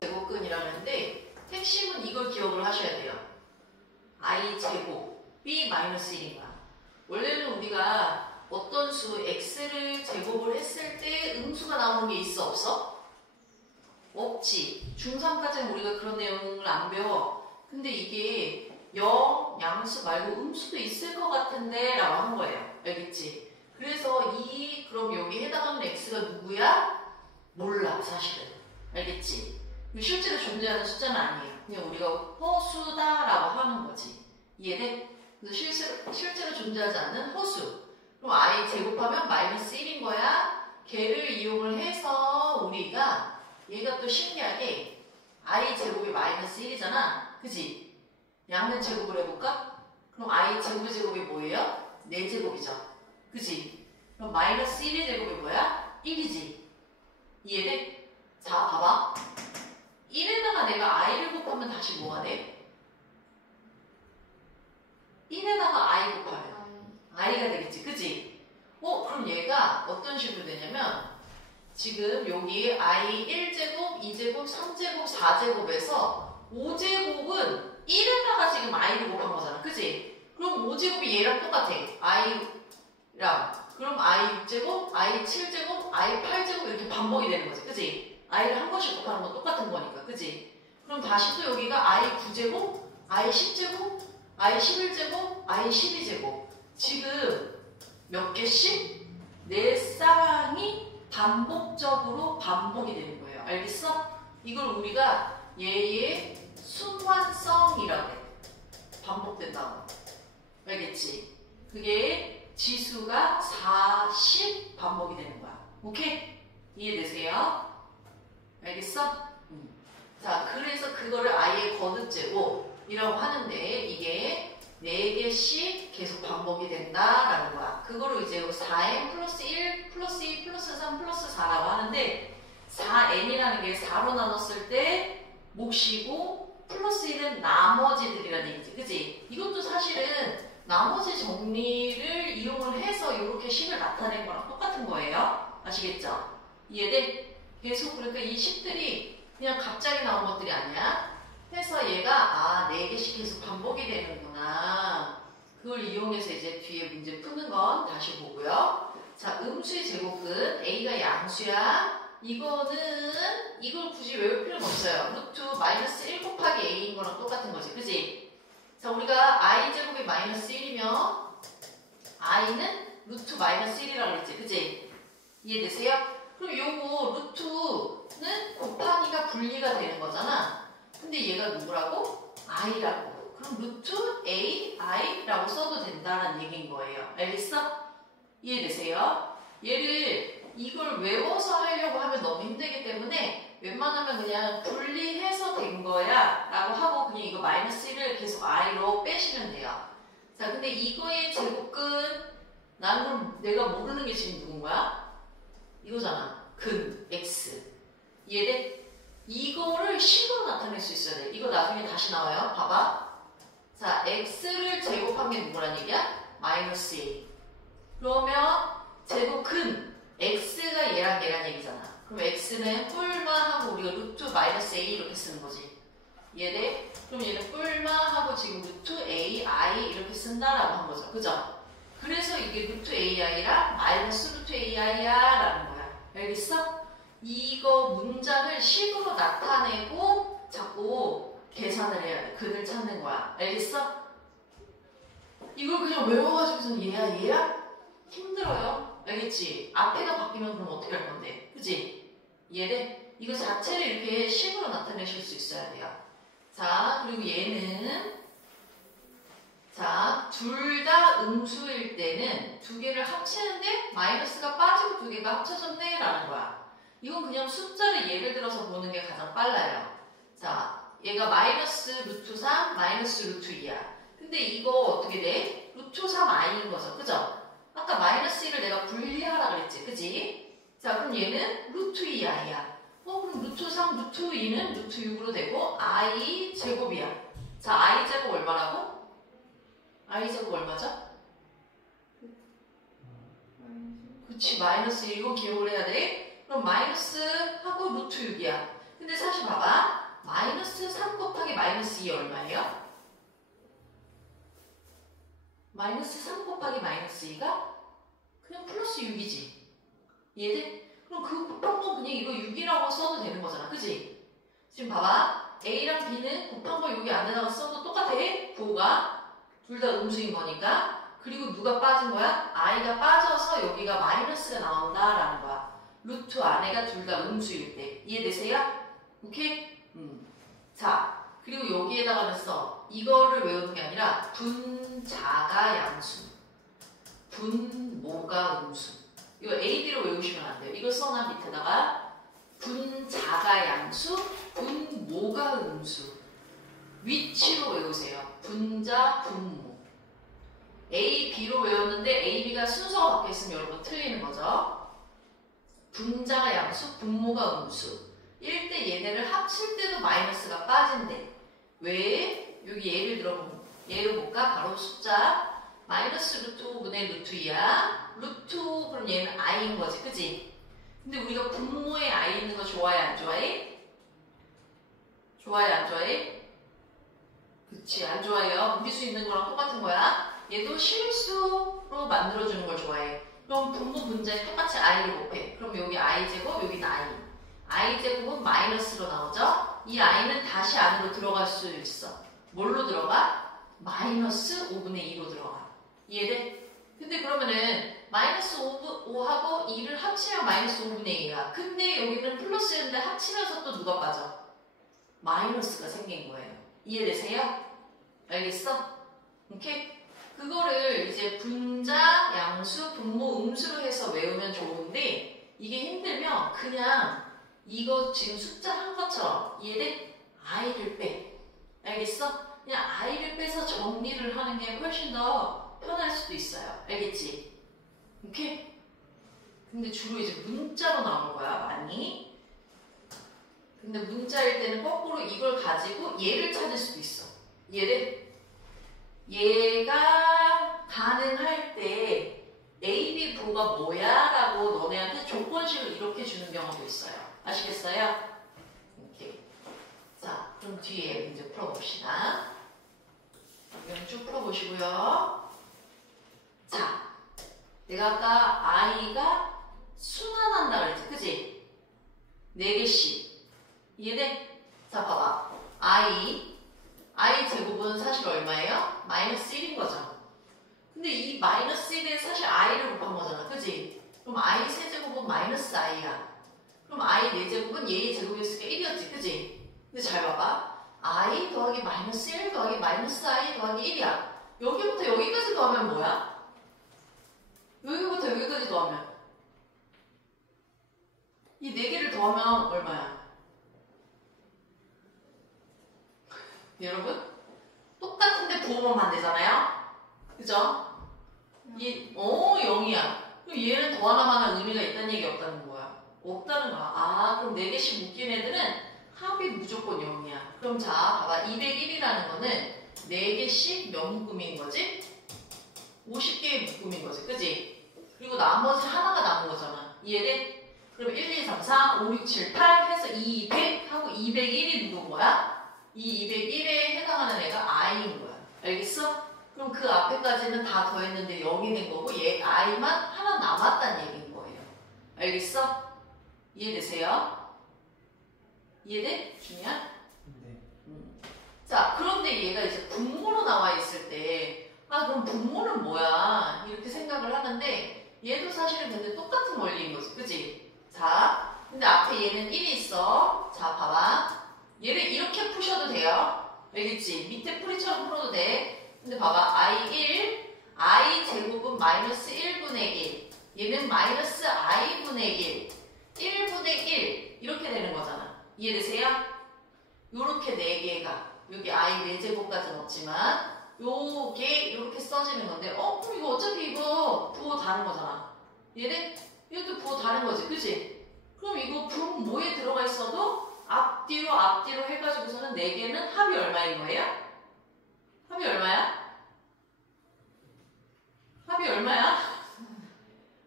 제곱근이라는데 핵심은 이걸 기억을 하셔야 돼요. I 제곱 B-1인 거야. 원래는 우리가 어떤 수 x를 제곱을 했을 때 음수가 나오는 게 있어 없어? 없지. 중3까지는 우리가 그런 내용을 안 배워. 근데 이게 양수 말고 음수도 있을 것 같은데 라고 한 거예요. 알겠지? 그래서 그럼 여기 해당하는 x가 누구야? 몰라 사실은. 알겠지? 실제로 존재하는 숫자는 아니에요. 그냥 우리가 허수다라고 하는 거지. 이해돼? 그래서 실제로 존재하지 않는 허수. 그럼 i 제곱하면 -1인 거야. 걔를 이용을 해서 우리가 얘가 또 신기하게 i 제곱이 -1이잖아. 그지? 양면 제곱을 해볼까? 그럼 i 제곱이 뭐예요? 4제곱이죠. 그지? 그럼 -1의 제곱이 뭐야? 1이지. 이해돼? 자, 봐봐. 1에다가 내가 i를 곱하면 다시 뭐가 돼? 1에다가 i 곱하면 i가 되겠지. 그지? 그럼 얘가 어떤 식으로 되냐면 지금 여기 i 1제곱, 2제곱, 3제곱, 4제곱에서 5제곱은 1에다가 지금 i를 곱한 거잖아. 그지? 그럼 5제곱이 얘랑 똑같아. i랑. 그럼 i 6제곱, i 7제곱, i 8제곱 이렇게 반복이 되는 거지. 그지? i를 한 번씩 곱하는 건 똑같은 거니까. 그지? 그럼 다시 또 여기가 i 9제곱, i 10제곱, i 11제곱, i 12제곱. 지금 몇 개씩? 4쌍이 반복적으로 반복이 되는 거예요. 알겠어? 이걸 우리가 얘의 순환성이라고 해. 반복된다고. 알겠지? 그게 지수가 40 반복이 되는 거야. 오케이? 이해되세요? 알겠어? 자, 그래서 그거를 아예 거듭제곱이라고 하는데 이게 4개씩 계속 반복이 된다라는 거야. 그거로 이제 4n 플러스 1 플러스 2 플러스 3 플러스 4라고 하는데 4n이라는 게 4로 나눴을 때 몫이고 플러스 1은 나머지들이라는 얘기지. 그치? 이것도 사실은 나머지 정리를 이용을 해서 이렇게 식을 나타낸 거랑 똑같은 거예요. 아시겠죠? 이해돼? 계속 그러니까 이 식들이 그냥 갑자기 나온 것들이 아니야. 해서 얘가 4개씩 계속 반복이 되는구나. 그걸 이용해서 이제 뒤에 문제 푸는 건 다시 보고요. 자, 음수의 제곱은 a가 양수야. 이걸 굳이 외울 필요는 없어요. 루트 -1 곱하기 a인 거랑 똑같은 거지. 그지? 자, 우리가 i 제곱이 -1이면 i는 루트 -1이라고 그랬지. 그지? 이해되세요? 그럼 요거 루트는 곱하기가 분리가 되는 거잖아. 근데 얘가 누구라고? i라고. 그럼 루트 a, i라고 써도 된다는 얘기인 거예요. 알겠어? 이해되세요? 이걸 외워서 하려고 하면 너무 힘들기 때문에 웬만하면 그냥 분리해서 된 거야 라고 하고 그냥 이거 -1을 계속 i로 빼시면 돼요. 자, 근데 이거의 제곱근 나는 내가 모르는 게 지금 누군 거야? 이거잖아. 근, x. 이해돼? 이거를 식으로 나타낼 수 있어야 돼. 이거 나중에 다시 나와요. 봐봐. 자, x를 제곱한 게 누구란 얘기야? -a. 그러면 제곱근 x가 얘랑 얘기잖아. 그럼 x는 뿔마하고 우리가 루트 -a 이렇게 쓰는 거지. 이해돼? 그럼 얘는 뿔마하고 지금 루트 ai 이렇게 쓴다라고 한 거죠. 그죠? 그래서 이게 루트 ai랑 마이너스 루트 ai야 라는 거야. 알겠어? 이거 문장을 식으로 나타내고 자꾸 계산을 해야 돼. 근을 찾는 거야. 알겠어? 이걸 그냥 외워가지고서 얘야? 힘들어요. 알겠지? 앞에가 바뀌면 그럼 어떻게 할 건데? 그치? 이해돼? 이거 자체를 이렇게 식으로 나타내실 수 있어야 돼요. 자, 그리고 얘는 자, 둘 다 음수일 때는 두 개를 합치는데 마이너스가 빠지고 두 개가 합쳐졌네 라는 거야. 이건 그냥 숫자를 예를 들어서 보는 게 가장 빨라요. 자, 얘가 마이너스 루트 3, 마이너스 루트 2야. 근데 이거 어떻게 돼? 루트 3i인 거죠. 그죠? 아까 마이너스 1을 내가 분리하라 그랬지. 그지? 자, 그럼 얘는 루트 2i야. 그럼 루트 3, 루트 2는 루트 6으로 되고 i 제곱이야. 자, i 제곱 얼마라고? i 제곱 얼마죠? 그치, 마이너스 1, 이거 기억을 해야 돼. 그럼 마이너스 하고 루트 6이야. 근데 사실 봐봐. 마이너스 3 곱하기 마이너스 2 얼마예요? 마이너스 3 곱하기 마이너스 2가 그냥 플러스 6이지. 이해돼? 그럼 그 곱한 거 그냥 이거 6이라고 써도 되는 거잖아. 그지? 지금 봐봐. A랑 B는 곱한 거 여기 안에다가 써도 똑같아. 부호가 둘 다 음수인 거니까. 그리고 누가 빠진 거야? I가 빠져서 여기가 마이너스가 나온다라는 거야. 루트 안에가 둘 다 음수일 때. 이해되세요? 오케이? 자, 그리고 여기에다가는 써. 이거를 외우는 게 아니라 분자가 양수, 분모가 음수. 이거 A, B로 외우시면 안 돼요. 이거 써놔 밑에다가 분자가 양수, 분모가 음수. 위치로 외우세요. 분자, 분모. A, B로 외웠는데 A, B가 순서가 바뀌었으면 여러분 틀리는 거죠. 분자가 양수, 분모가 음수. 1대 얘네를 합칠 때도 마이너스가 빠진대. 왜? 여기 예를 볼까? 바로 숫자 마이너스 루트 5분의 루트 2야. 루트 5 그럼 얘는 i인 거지, 그지? 근데 우리가 분모에 i 있는 거 좋아해, 안 좋아해? 좋아해, 안 좋아해? 그치, 안 좋아해요. 무리수 있는 거랑 똑같은 거야. 얘도 실수로 만들어주는 걸 좋아해. 그럼 분모 분자에 똑같이 i를 곱해. 그럼 여기 i제곱, 여기는 i. i제곱은 마이너스로 나오죠? 이 i는 다시 안으로 들어갈 수 있어. 뭘로 들어가? 마이너스 5분의 2로 들어가. 이해돼? 근데 그러면은 마이너스 5하고 2를 합치면 마이너스 5분의 2야. 근데 여기는 플러스였는데 합치면서 또 누가 빠져? 마이너스가 생긴 거예요. 이해되세요? 알겠어? 오케이? 그거를 이제 분자, 양수, 분모, 음수로 해서 외우면 좋은데 이게 힘들면 그냥 이거 지금 숫자 한 것처럼 이해돼? i를 빼. 알겠어? 그냥 i를 빼서 정리를 하는 게 훨씬 더 편할 수도 있어요. 알겠지? 오케이? 근데 주로 이제 문자로 나올 거야, 많이. 근데 문자일 때는 거꾸로 이걸 가지고 얘를 찾을 수도 있어. 얘를 얘가 가능할 때 A, B 부호가 뭐야? 라고 너네한테 조건식을 이렇게 주는 경우도 있어요. 아시겠어요? 오케이. 자, 그럼 뒤에 문제 풀어봅시다. 이건 쭉 풀어보시고요. 자, 내가 아까 i가 순환한다 그랬지, 그치? 4개씩. 이해돼? 자, 봐봐. i 제곱은 사실 얼마예요? 마이너스 1인 거죠. 근데 이 마이너스 1에 사실 i를 곱한 거잖아, 그치? 그럼 i 세제곱은 마이너스 i야. 그럼 i 4제곱은 얘의 제곱이었으니까 1이었지, 그치? 근데 잘 봐봐. i 더하기 마이너스 1 더하기 마이너스 i 더하기 1이야. 여기부터 여기까지 더하면 뭐야? 여기부터 여기까지 더하면 이 4개를 더하면 얼마야? 여러분? 똑같은데 부호만 반대잖아요? 그죠? 0이야. 그럼 얘는 더 하나만 할 의미가 있다는 얘기 없다는 거야. 없다는 거야. 아, 그럼 4개씩 묶인 애들은 합이 무조건 0이야. 그럼 자, 봐봐. 201이라는 거는 4개씩 몇 묶음인 거지? 50개의 묶음인 거지. 그지? 그리고 나머지 하나가 남은 거잖아. 이해돼? 그럼 1, 2, 3, 4, 5, 6, 7, 8 해서 200 하고 201이 누군 거야? 이 201에 해당하는 애가 i인 거야. 알겠어? 그럼 그 앞에까지는 다 더했는데 0이 된 거고 얘 i만 하나 남았다는 얘기인 거예요. 알겠어? 이해되세요? 이해돼? 준이야? 네. 자, 그런데 얘가 이제 분모로 나와 있을 때 그럼 분모는 뭐야? 이렇게 생각을 하는데 얘도 사실은 근데 똑같은 원리인 거지. 그치? 자, 근데 앞에 얘는 1이 있어. 자, 봐봐. 얘를 이렇게 푸셔도 돼요. 알겠지? 밑에 풀이처럼 풀어도 돼. 근데 봐봐. i 제곱은 마이너스 1분의 1. 얘는 마이너스 i분의 1. 1분의 1. 이렇게 되는 거잖아. 이해되세요? 요렇게 4개가. 여기 i 4제곱까지는 없지만 요게 요렇게 써지는 건데 그럼 이거 어차피 이거 부호 다른 거잖아. 얘네? 이것도 부호 다른 거지. 그치? 그럼 이거 분모에 들어가 있어도 앞뒤로 해가지고서는 4개는 합이 얼마인 거예요? 합이 얼마야? 합이 얼마야?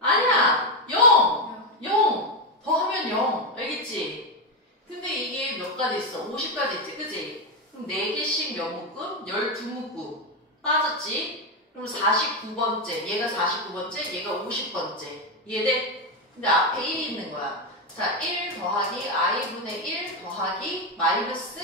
아니야! 0! 0! 더하면 0. 알겠지? 근데 이게 몇 가지 있어? 50가지 있지, 그치? 그럼 4개씩 몇 묶음? 12묶음. 빠졌지? 그럼 49번째. 얘가 49번째, 얘가 50번째. 이해돼? 근데 앞에 1이 있는 거야. 자, 1 더하기 i분의 1 더하기 마이너스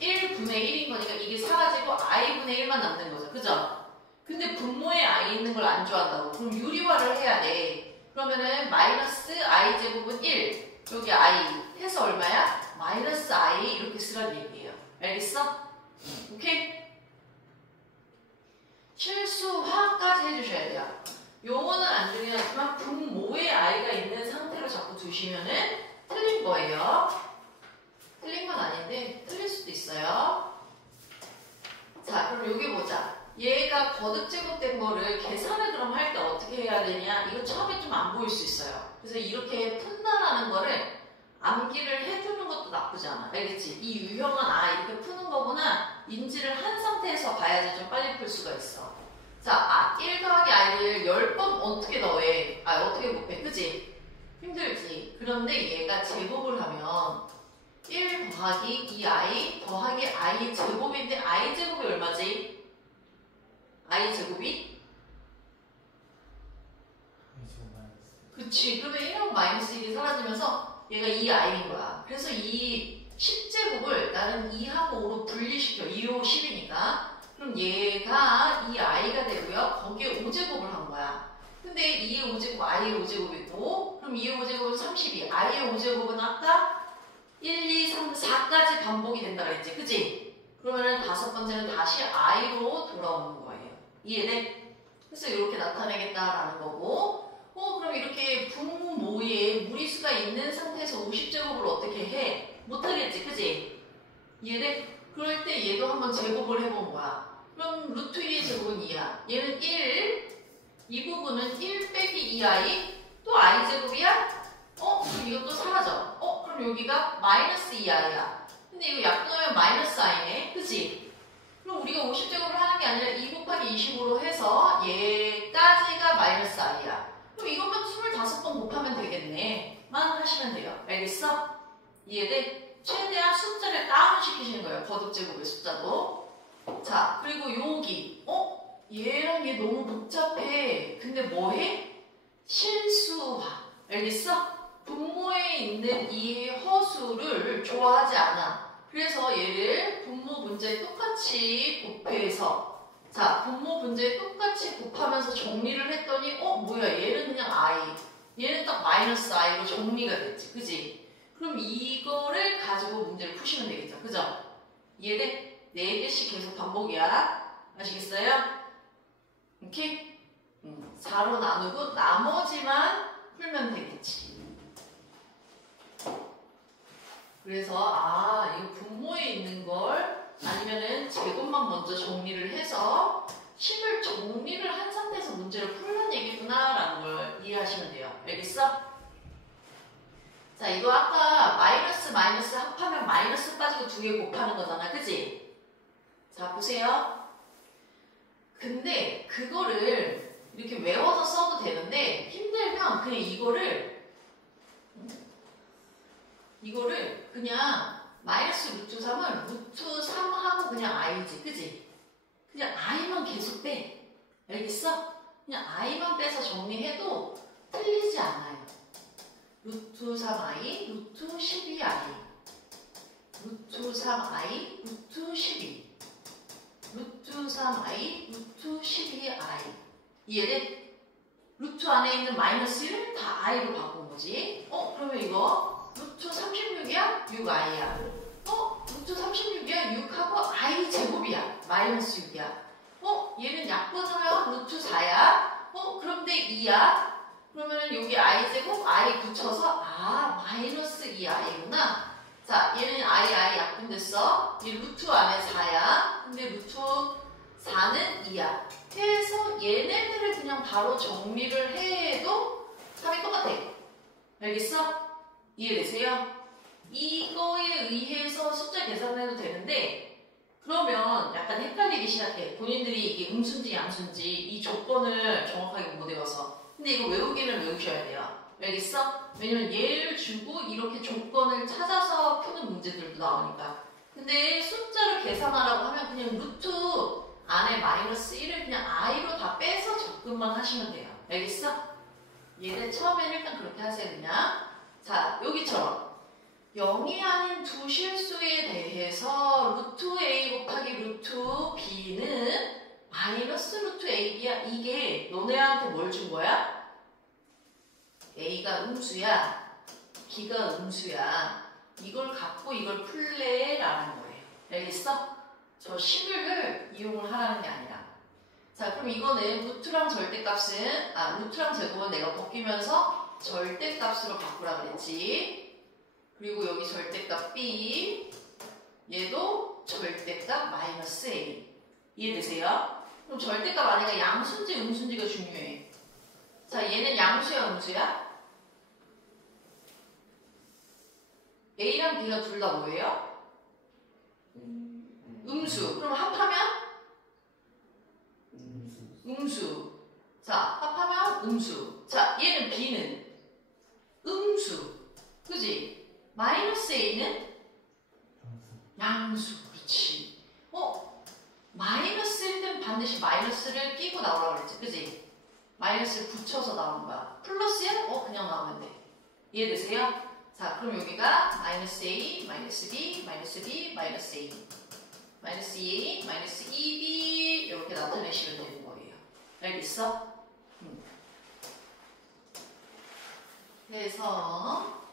1분의 1인 거니까 이게 사라지고 i분의 1만 남는 거죠. 그죠? 근데 분모에 i 있는 걸 안 좋아한다고. 그럼 유리화를 해야 돼. 그러면은 마이너스 i 제곱은 1. 여기 i 해서 얼마야? 마이너스 i 이렇게 쓰라는 얘기예요. 알겠어? 오케이? 실수화까지 해주셔야 돼요. 요거는 안 중요하지만 분모에 i가 있는 상태로 자꾸 두시면은 틀린 거예요. 틀린 건 아닌데 틀릴 수도 있어요. 자, 그럼 여기 보자. 얘가 거듭 제곱된 거를 계산을 그럼 할 때 어떻게 해야 되냐? 이거 처음에 좀 안 보일 수 있어요. 그래서 이렇게 푼다라는 거를 암기를 해두는 것도 나쁘지 않아. 알겠지? 이 유형은 이렇게 푸는 거구나 인지를 한 상태에서 봐야지 좀 빨리 풀 수가 있어. 자, 1 더하기 i를 10번 어떻게 더해? 어떻게 곱해? 그치? 힘들지? 그런데 얘가 제곱을 하면 1 더하기 2i 더하기 i 제곱인데 i 제곱이 얼마지? i 제곱이? 그치. 그러면 1하고 마이너스 1이 사라지면서 얘가 2i인 거야. 그래서 이 10제곱을 나는 2하고 5로 분리시켜. 2, 5, 10이니까. 그럼 얘가 2i가 되고요. 거기에 5제곱을 한 거야. 근데 2의 5제곱, i의 5제곱이고 그럼 2의 5제곱은 32. i의 5제곱은 아까 1, 2, 3, 4까지 반복이 된다 그랬지. 그치? 그러면은 다섯 번째는 다시 i로 돌아오는 거예요. 이해돼? 그래서 이렇게 나타내겠다라는 거고 그럼 이렇게 분모에 무리수가 있는 상태에서 50제곱을 어떻게 해? 못하겠지, 그치? 이해돼? 그럴 때 얘도 한번 제곱을 해본 거야. 그럼 루트 2의 제곱은 2야. 얘는 1, 이 부분은 1 빼기 2i, 또 i 제곱이야? 그럼 이것도 사라져. 그럼 여기가 마이너스 2i야. 근데 이거 약분하면 마이너스 i네, 그치? 그럼 우리가 50제곱을 하는 게 아니라 2 곱하기 20으로 해서 얘까지가 마이너스 i야. 그럼 이것만 25번 곱하면 되겠네. 만 하시면 돼요. 알겠어? 이해돼? 최대한 숫자를 다운시키시는 거예요. 거듭제곱의 숫자도. 자, 그리고 여기. 얘랑 얘 너무 복잡해. 근데 뭐해? 실수화. 알겠어? 분모에 있는 이 허수를 좋아하지 않아. 그래서 얘를 분모 분자에 똑같이 곱해서 자, 분모 분자에 똑같이 곱하면서 정리를 했더니 뭐야 얘는 그냥 i 얘는 딱 마이너스 i로 정리가 됐지. 그지? 그럼 이거를 가지고 문제를 푸시면 되겠죠. 그죠? 이해돼? 4개씩 계속 반복이야. 아시겠어요? 오케이? 4로 나누고 나머지만 풀면 되겠지. 그래서 이거 분모에 있는 걸 아니면은 제곱만 먼저 정리를 해서 10을 정리를 한 상태에서 문제를 풀는 얘기구나 라는 걸 이해하시면 돼요. 알겠어? 자, 이거 아까 마이너스 합하면 마이너스 빠지고 2개 곱하는 거잖아. 그치? 자, 보세요. 근데 그거를 이렇게 외워서 써도 되는데 힘들면 그냥 이거를 그냥 마이너스 루트 3을 루트 3하고 그냥 i지. 그치? 그냥 i만 계속 빼. 알겠어? 그냥 i만 빼서 정리해도 틀리지 않아요. 루트 3i, 루트 12i, 루트 3i, 루트 12, 루트 3i, 루트 12i. 이해돼? 루트 안에 있는 마이너스 1은 다 i로 바꾼 거지. 그러면 이거 루트 36이야? 6i야. 루트 36이야? 6하고 i 제곱이야. 마이너스 6이야. 얘는 약분하면 루트 4야. 그런데 2야. 그러면 여기 i 제곱 i 붙여서 마이너스 2i구나. 자, 얘는 i 약분됐어. 얘 루트 안에 4야. 근데 루트 4는 2야. 해서 얘네들을 그냥 바로 정리를 해도 답이 똑같아. 알겠어? 이해되세요? 이거에 의해서 숫자 계산해도 되는데 그러면 약간 헷갈리기 시작해. 본인들이 이게 음수인지 양수인지 이 조건을 정확하게 못 외워서. 근데 이거 외우기는 외우셔야 돼요. 알겠어? 왜냐면 얘를 주고 이렇게 조건을 찾아서 푸는 문제들도 나오니까. 근데 숫자를 계산하라고 하면 그냥 루트 안에 마이너스 1을 그냥 i로 다 빼서 접근만 하시면 돼요. 알겠어? 얘는 처음엔 일단 그렇게 하세요. 그냥. 자, 여기처럼 0이 아닌 두 실수에 대해서 루트 a 곱하기 루트 b는 마이너스 루트 ab야. 이게 너네한테 뭘 준 거야? a가 음수야, b가 음수야. 이걸 갖고 이걸 풀래라는 거예요. 알겠어? 저 식을 이용을 하라는 게 아니라. 자, 그럼 이거는 루트랑 절대값은 루트랑 제곱은 내가 벗기면서 절대값으로 바꾸라 그랬지. 그리고 여기 절대값 b, 얘도 절대값 마이너스 a. 이해되세요? 그럼 절대값 아니가 양수인지 음수인지가 중요해. 자, 얘는 양수야, 음수야? a랑 b가 둘 다 뭐예요? 음수. 그럼 합하면? 음수. 자, 합하면 음수. 자, 얘는 b는 음수. 그지? 마이너스 a는 양수. 그렇지. 마이너스일 땐 반드시 마이너스를 끼고 나오라고 그랬지. 그지? 마이너스를 붙여서 나오는 거야. 플러스야? 그냥 나오면 돼. 이해되세요? 자, 그럼 여기가 마이너스 a, 마이너스 b, 마이너스 b, 마이너스 a. 마이너스 2a, 마이너스 2b 이렇게 나타내시면 되는 거예요. 알겠어? 그래서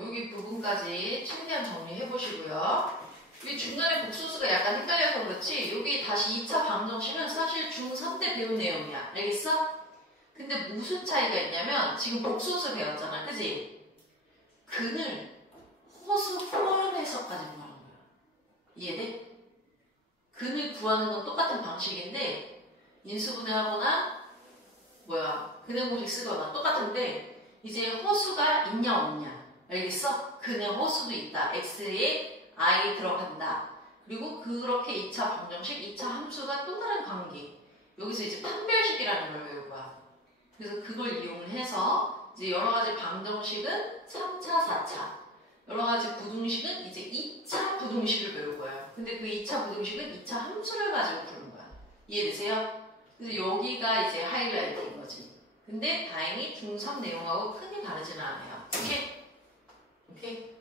여기 부분까지 최대한 정리해 보시고요. 이 중간에 복소수가 약간 헷갈려서 그렇지 여기 다시 2차 방정식은 사실 중3 때 배운 내용이야. 알겠어? 근데 무슨 차이가 있냐면 지금 복소수 배웠잖아. 그지? 근을 호수 포함해서까지 구하는 거야. 이해돼? 근을 구하는 건 똑같은 방식인데 인수분해하거나 근의 공식 쓰거나 똑같은데 이제 호수가 있냐 없냐. 알겠어? 근의 호수도 있다. x에 i 들어간다. 그리고 그렇게 2차 방정식, 2차 함수가 또 다른 관계. 여기서 이제 판별식이라는 걸 외울 거야. 그래서 그걸 이용을 해서 이제 여러 가지 방정식은 3차, 4차. 여러 가지 부등식은 이제 2차 부등식을 배울 거예요. 근데 그 2차 부등식은 2차 함수를 가지고 푸는 거야. 이해되세요? 그래서 여기가 이제 하이라이트인 거지. 근데 다행히 중3 내용하고 크게 다르지는 않아요. 오케이? 오케이?